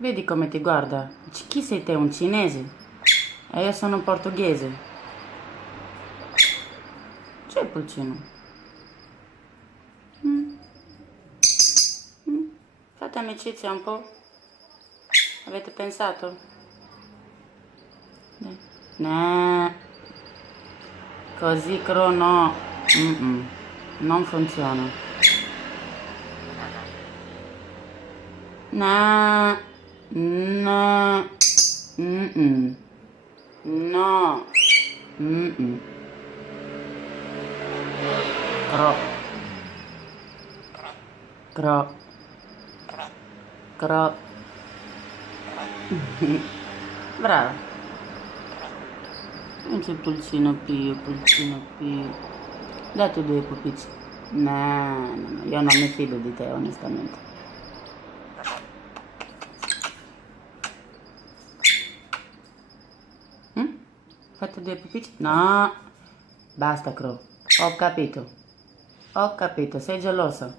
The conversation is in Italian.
Vedi come ti guarda? Chi sei te, un cinese? E io sono portoghese. C'è il pulcino. Mm, mm. Fate amicizia un po'? Avete pensato? No. Così crono. Non funziona. No. No. No. Cro. Cro. Cro. Bravo. Non c'è il pulcino Pio, pulcino Pio. Date due pupizzi. No, io non mi fido di te, onestamente. Fate due pupizzi? No. Basta, Cro. Ho capito. Ho capito, sei geloso.